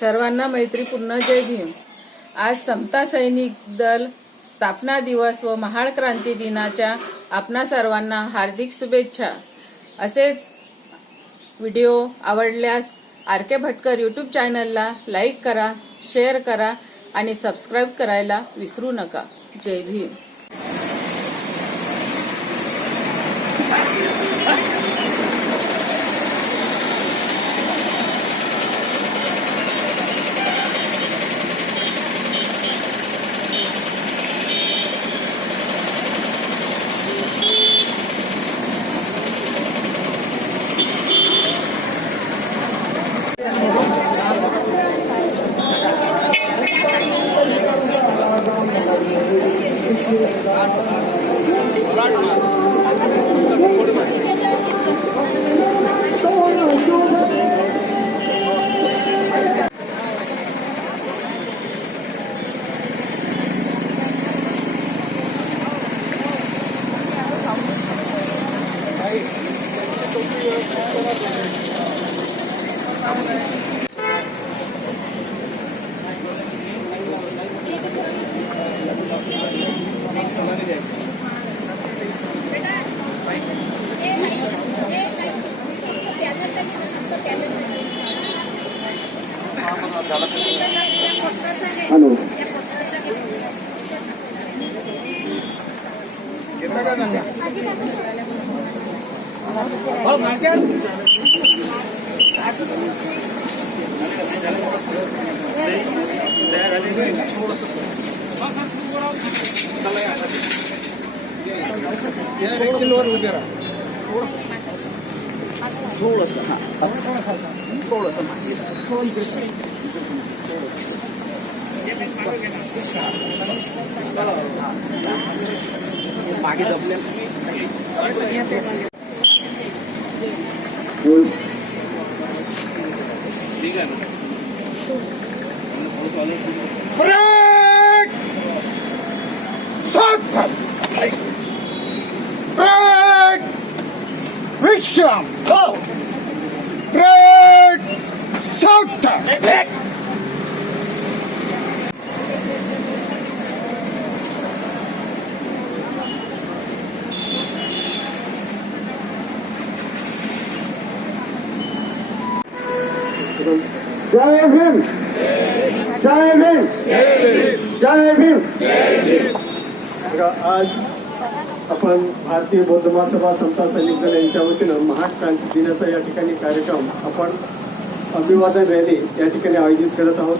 सर्वांना मैत्रीपूर्ण जय भीम. आज समता सैनिक दल स्थापना दिवस व महाड क्रांती दिनाच्या आपणा सर्वांना हार्दिक शुभेच्छा. असेच व्हिडिओ आवडल्यास आर के भटकर यूट्यूब चॅनलला लाईक करा शेअर करा आणि सबस्क्राईब करायला विसरू नका. जय भीम. ब्रेक जय भीम जय भीम जय भीम आज आपण भारतीय बौद्ध महासभा सैनिक दल यांच्या वतीनं महाड क्रांती दिनाचा या ठिकाणी कार्यक्रम आपण अभिवादन रॅली या ठिकाणी आयोजित करत आहोत.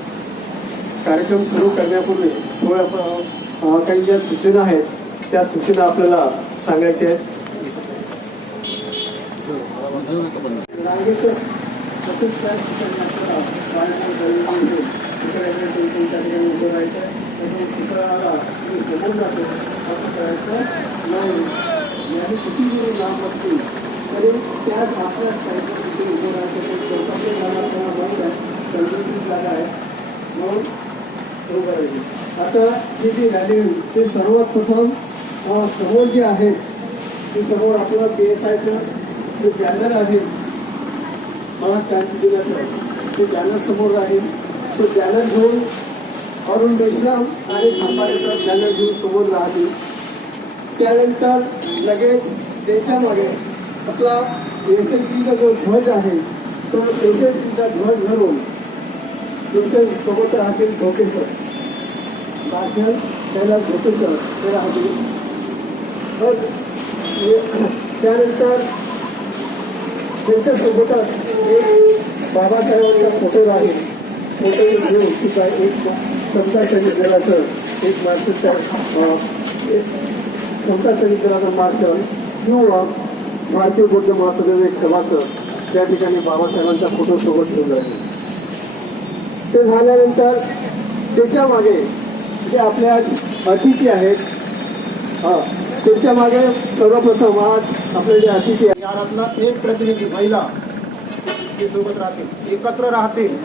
कार्यक्रम सुरू करण्यापूर्वी थोड्या काही ज्या सूचना आहेत त्या सूचना आपल्याला सांगायच्या आहेत. रांगेचं त्या ठिकाणी उभं राहायचं तसंच समोर जातो असं करायचं नाही किती जरी लांब असतील तरी त्याच आपल्या साईडला तिथे उभं राहायचं ते जागा आपल्याला माहीत आहे जागा आहे म्हणून उभं राहायचं आता ही जी रॅली ते सर्वात प्रथम समोर जे आहेत ते समोर आपल्याला पी एस आयचं जे बॅनर आहे मला क्रांती दिनाचं ते बॅनर समोर राहील तो बॅनर घेऊन अरुण मेश्राम आणि खांबाळेकर बॅनर घेऊन समोर राहतील. त्यानंतर लगेच त्याच्यामध्ये आपला एस एस टीचा जो ध्वज आहे तो एस एस टीचा ध्वज धरून तुमच्यासोबत राहतील धोकेसर भाषण त्याला धोकेसर ते राहतील. मग त्यानंतर त्यांच्यासोबतच एक बाबासाहेबांचा फोटो आहे फोटो घेऊन तिचा एक समता सैनिक दलाचं एक मार्शलच्या एक समता सैनिक दलाचं किंवा भारतीय बौद्ध महासभेचं एक सभासद त्या ठिकाणी बाबासाहेबांचा फोटो सोबत ठेवलं आहे ते झाल्यानंतर त्याच्यामागे जे आपल्या अतिथी आहेत हा त्याच्यामागे सर्वप्रथम आज आपले जे अतिथी आहेत यातला एक प्रतिनिधी महिला. ते सोबत राहतील एकत्र राहतील.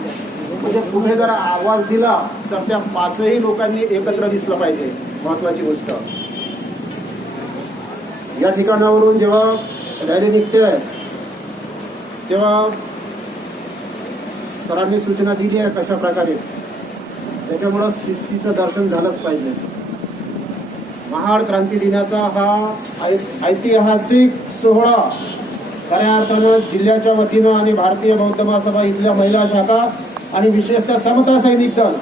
म्हणजे पुढे जर आवाज दिला तर त्या पाचही लोकांनी एकत्र दिसलं पाहिजे. महत्वाची गोष्ट. या ठिकाणावरून जेव्हा रॅली निघते तेव्हा सरांनी सूचना दिली आहे कशा प्रकारे? त्याच्यामुळं शिस्तीचं दर्शन झालंच पाहिजे. महाड क्रांती दिनाचा हा ऐतिहासिक सोहळा खऱ्या अर्थानं जिल्ह्याच्या वतीनं आणि भारतीय बौद्ध महासभा इथल्या महिला शाखा आणि विशेषतः समता सैनिक दल.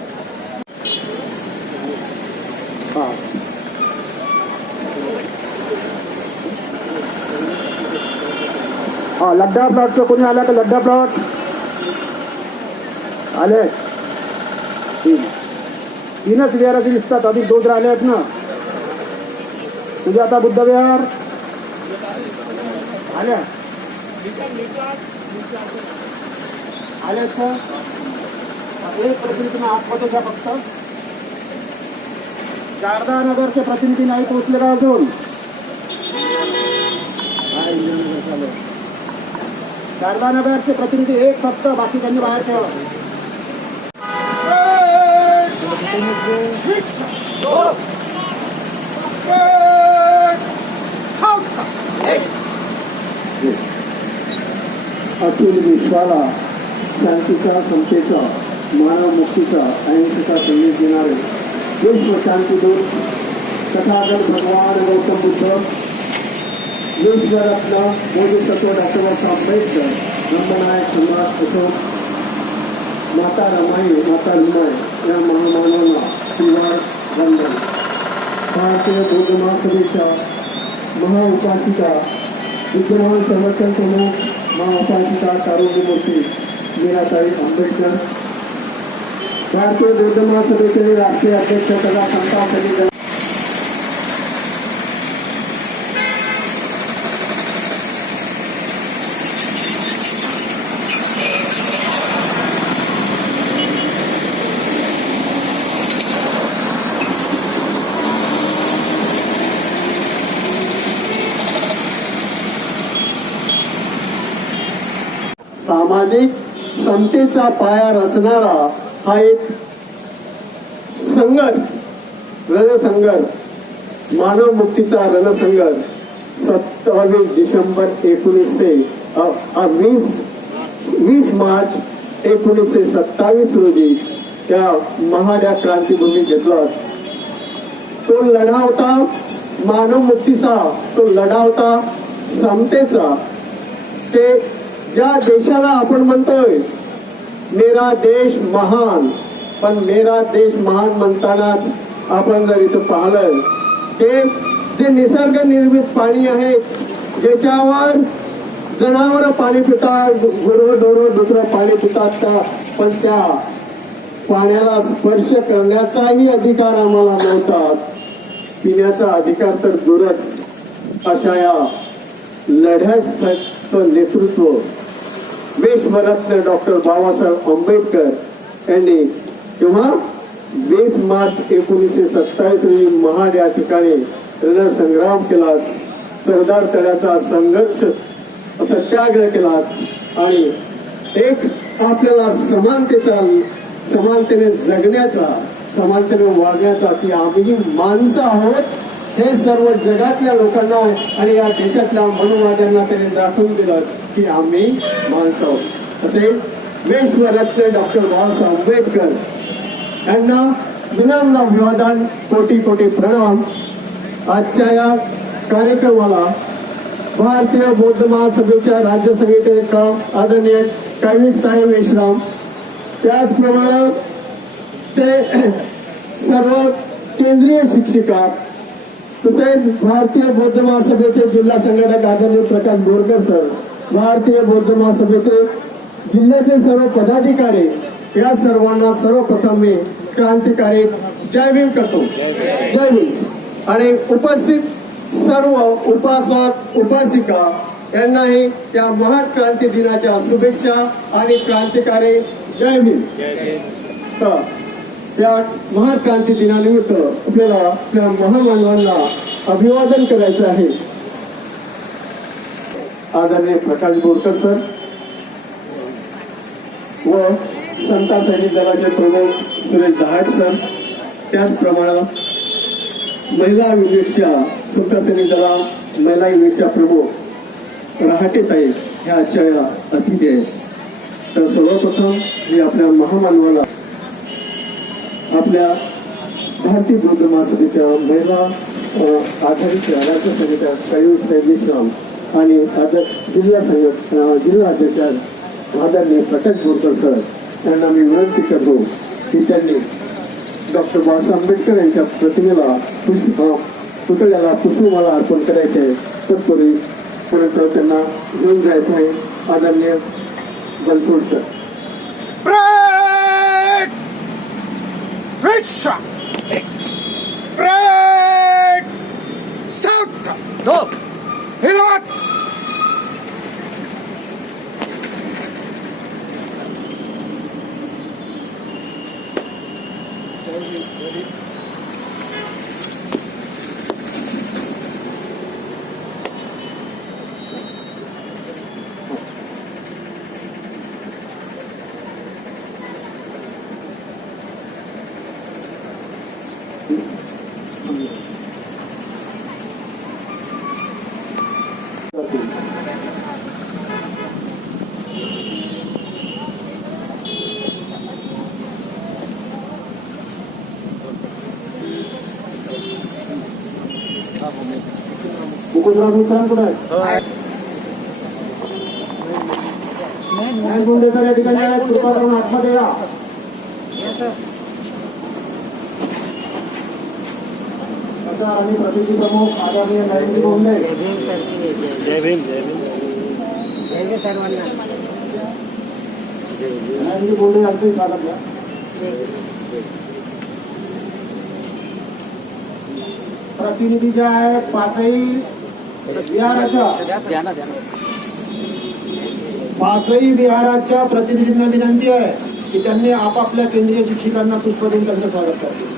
हा. लड्डा प्लॉटचं कोणी आला का? लड्डा प्लॉट आले. तीनच विहाराचे दिसतात. अधिक दोन राहिले आहेत ना. सुजाता बुद्ध विहार. आल्या. आले सर एक प्रतिनिधी आतमध्ये घ्या फक्त? शारदा नगरचे प्रतिनिधी नाही पोहोचले का अजून? शारदा नगरचे प्रतिनिधी एक फक्त बाकी त्यांनी बाहेर ठेवा. अतुल विश्वाला शांतीचा समतेचा मानव मुक्तीचा अहिंसेचा संदेश देणारे विश्व शांतीदूत तथागत भगवान गौतम बुद्ध विश्वरत्न बोधिसत्व डॉक्टर बाबासाहेब आंबेडकर ब्रह्मनायक सम्राट अशोक माता रमाई माता रुमाई या महामानवांना श्रीवार वंदन. भारतीय बौद्ध महासभेच्या महाउपासिका विद्यमान समर्थन प्रमुख महाउपासिका कारुण्यमूर्ती मीराताई आंबेडकर भारतीय बौद्ध महासभेचे राष्ट्रीय अध्यक्ष तथा संता समिती सामाजिक समतेचा पाया रचणारा हा एक संघर्ष रणसंघर्ष मानव मुक्तीचा रणसंघर्ष सत्तावीस डिसेंबर एकोणीसशे वीस वीस मार्च एकोणीसशे सत्तावीस रोजी त्या महाड्या क्रांतीभूमी घेतला. तो लढा होता मानव मुक्तीचा तो लढा होता समतेचा. ते ज्या देशाला आपण म्हणतोय मेरा देश महान पण मेरा देश महान म्हणतानाच आपण जर इथं पाहिलं ते जे निसर्ग निर्मित पाणी आहे ज्याच्यावर जनावर पाणी पितात गुरु डोरो दुसरं पाणी पितात का? पण त्या पाण्याला स्पर्श करण्याचाही अधिकार आम्हाला नव्हता. पिण्याचा अधिकार तर दूरच. अशा या लढ्याचं नेतृत्व विश्वरत्न डॉक्टर बाबासाहेब आंबेडकर यांनी तेव्हा वीस मार्च एकोणीसशे सत्तावीस रोजी महाड या ठिकाणी रणसंग्राम केला. सरदार तळ्याचा संघर्ष सत्याग्रह केला. आणि एक आपल्याला समानतेचा समानतेने जगण्याचा समानतेने वागण्याचा की आम्ही माणसं आहोत. हे सर्व जगातल्या लोकांना आणि या देशातल्या मनुवाद्यांना त्यांनी दाखवून दिलं की आम्ही माणसं आहोत. असे विश्वरत्न डॉक्टर बाबासाहेब आंबेडकर यांना विनम्र अभिवादन कोटी कोटी प्रणाम. आजच्या या कार्यक्रमाला भारतीय बौद्ध महासभेच्या राज्य समितीचे आदरणीय कैविस ताई मेश्राम त्याचप्रमाणे ते सर्व केंद्रीय शिक्षिका तसेच भारतीय बौद्ध महासभेचे जिल्हा संघटक आदरणीय प्रकाश बोरकर सर भारतीय बौद्ध महासभेचे जिल्ह्याचे सर्व पदाधिकारी या सर्वांना सर्वप्रथम मी क्रांतिकारी जय भीम करतो. जय भीम. आणि उपस्थित सर्व उपासक उपासिका यांनाही या महान क्रांती दिनाच्या शुभेच्छा आणि क्रांतिकारी जय भीम. तर या महान क्रांती दिनानिमित्त आपल्याला आपल्या महामानवांना अभिवादन करायचं आहे. आदरणीय प्रकाश बोरकर सर व संता सैनिक दलाचे प्रमुख सुरेश दहाट सर त्याचप्रमाणे महिला युनिटच्या संता सैनिक दला महिला युनिटच्या प्रमुख रहाटे ताई ह्या आजच्या अतिथी आहेत. तर सर्वप्रथम मी आपल्या महामानवाला आपल्या भारतीय बौद्ध महासभेच्या महिला आधारित राज्य समित्या कैलास मेश्राम आणि आद- जिल्हा संघ जिल्हा अध्यक्ष आदरणीय प्रकाश बोरकर सर यांना मी विनंती करतो की त्यांनी डॉक्टर बाबासाहेब आंबेडकर यांच्या प्रतिमेला पुष्प पुतळ्याला पुष्पमाला अर्पण करायचे आहे तत्पूर्वी परत त्यांना घेऊन जायचं आहे. आदरणीय बनसोड सर. ধর হিরাক मुकुंदराव मित्रांनो कुठे आहे नाही गुंडेकर या ठिकाणी आहेत कृपा करून आतमध्ये या सरकार आणि प्रतिनिधी प्रमुख आदरणीय नरेंद्र बोंडे नरेंद्र बोंडे यांचंही स्वागत घ्या प्रतिनिधी ज्या आहेत पाचही विहाराच्या पाचही बिहाराच्या प्रतिनिधींना विनंती आहे की त्यांनी आपापल्या केंद्रीय शिक्षकांना पुष्प देऊन त्यांचं स्वागत करतील.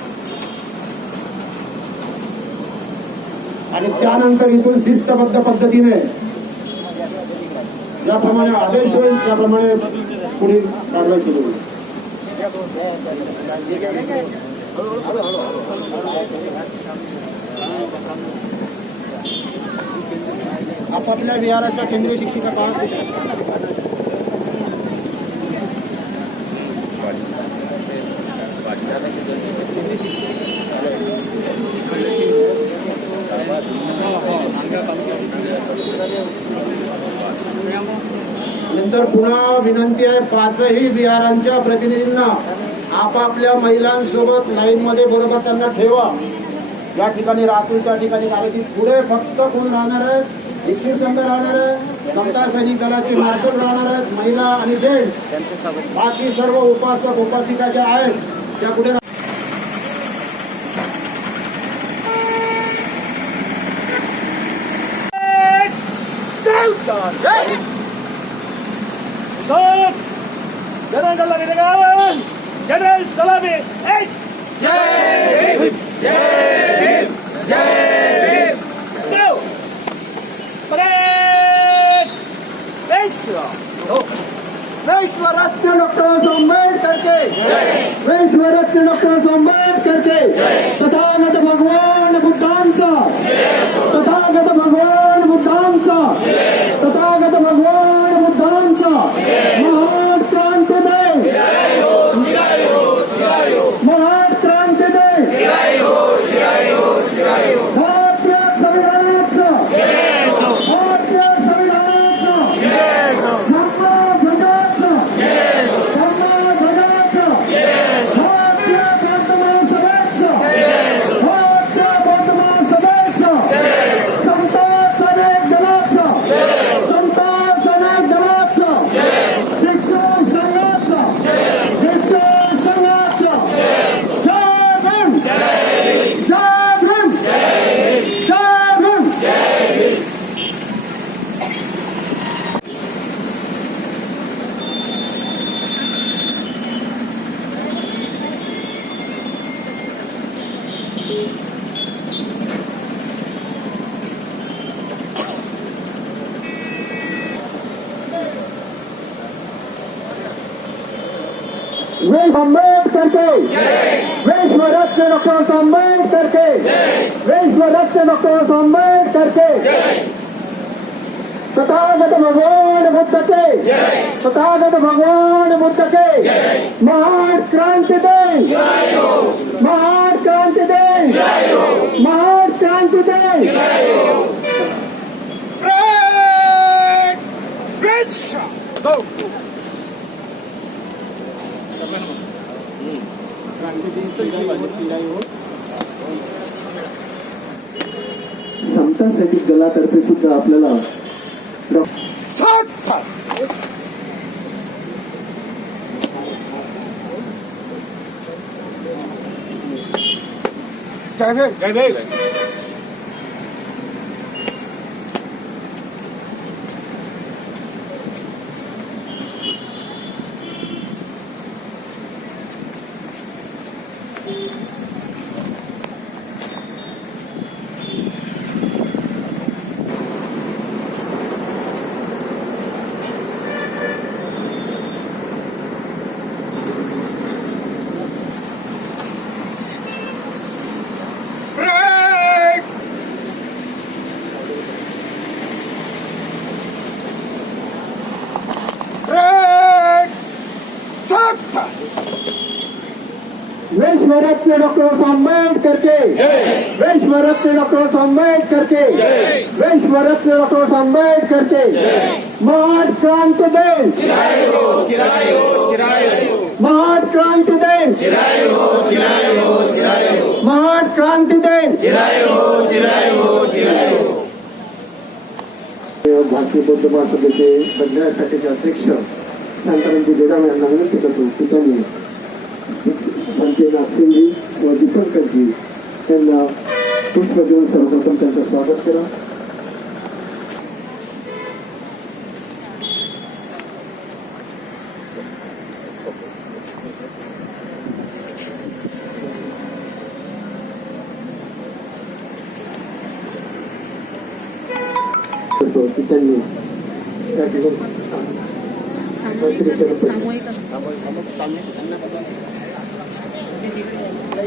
आणि त्यानंतर इथून शिस्तबद्ध पद्धतीने ज्याप्रमाणे आदेश होईल त्याप्रमाणे पुढील कारवाई सुरू होईल. आपापल्या विहाराच्या केंद्रीय शिक्षिका काय नंतर पुन्हा विनंती आहे पाचही विहारांच्या प्रतिनिधींना आपापल्या महिलांसोबत लाईनमध्ये बरोबर त्यांना ठेवा. या ठिकाणी राहतो त्या ठिकाणी कारण की पुढे फक्त कोण राहणार आहे? शिक्षक संघ राहणार आहे समता सैनिक दलाचे मार्शल राहणार आहेत महिला आणि जेंट्स. बाकी सर्व उपासक उपासिका ज्या आहेत त्या कुठे रा- Jangan दे जय जय विश्वरत्न डॉक्टर आंबेडकर के। विश्वरत्न डॉक्टर आंबेडकर के। तथागत भगवान बुद्धांचा وشو ڪرت ڪرت ڪرگوان بڌي سواگت ڀڳوان بڌي مهان ڪرانتي ديش مهان ڪرانتي ديش مهان ڪرانتي ديش समता सैनिक दलातर्फे सुद्धा आपल्याला डॉ- विश्व रत्न डॉक्टर आम्बेडकर के विश्व रत्न डॉक्टर आंबेडकर के विश्व रत्न डॉक्टर आंबेडकर के महान क्रांति दिन महान क्रांति दिन महान क्रांति दिन भारतीय बौद्ध महासभेचे बंजारा शाखेचे अध्यक्ष शांतारामजी गेडाम यांना विनंती करतो की त्यांनी पंचे नागसिंगजी व दीपंकरजी त्यांना पुष्प देऊन सर्वप्रथम त्यांचं स्वागत करा.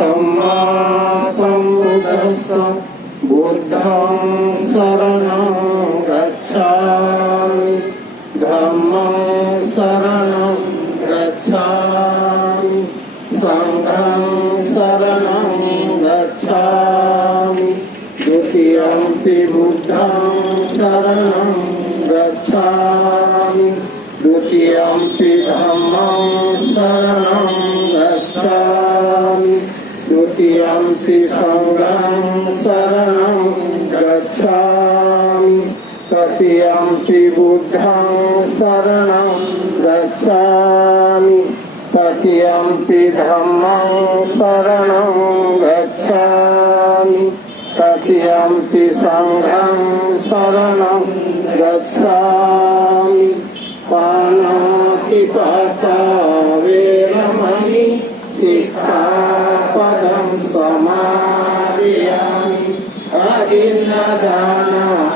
Sama Sambuddhasa Buddhamma बुद्धं शरणं गच्छामि तृतीयम्पि धम्मं शरणं गच्छामि तृतीयम्पि सङ्घं शरणं गच्छामि पानातिपाता वेरमणि शिक्षापदं समादयामि अदिन्नदान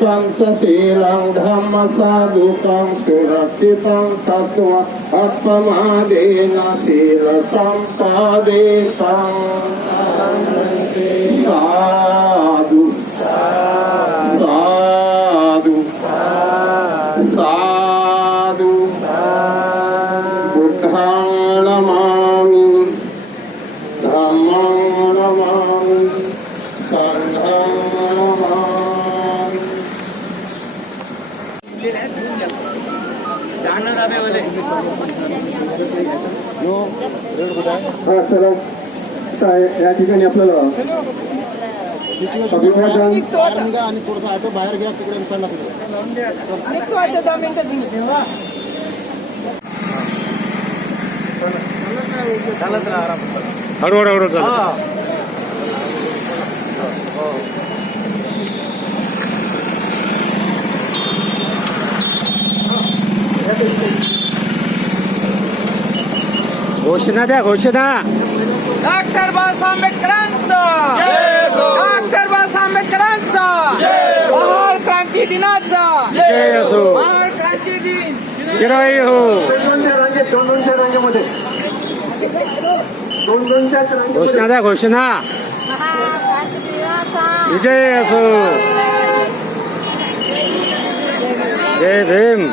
ปังสสีลังธรรมสาดุปังสุรติปังตัตวะอัปปมาเดนะสีลสัมปาเดตังสาดุสาดุสา या ठिकाणी आपल्याला अभिवादन आणि थोडंसं ऑटो बाहेर घ्या तिकडे विसायला हळूहळू हळू चालू. घोषणा द्या घोषणा. डॉक्टर बाबासाहेब आंबेडकरांचा डॉक्टर बाबासाहेब आंबेडकरांचा महान क्रांती दिनाचा. जय असो महान क्रांती दिन. जय हो. दोन दोनच्या रांगेत दोन दोनच्या रांगेमध्ये. दोन दोनच्या रांगेमध्ये. घोषणा द्या घोषणा. विजय असो. जय भीम.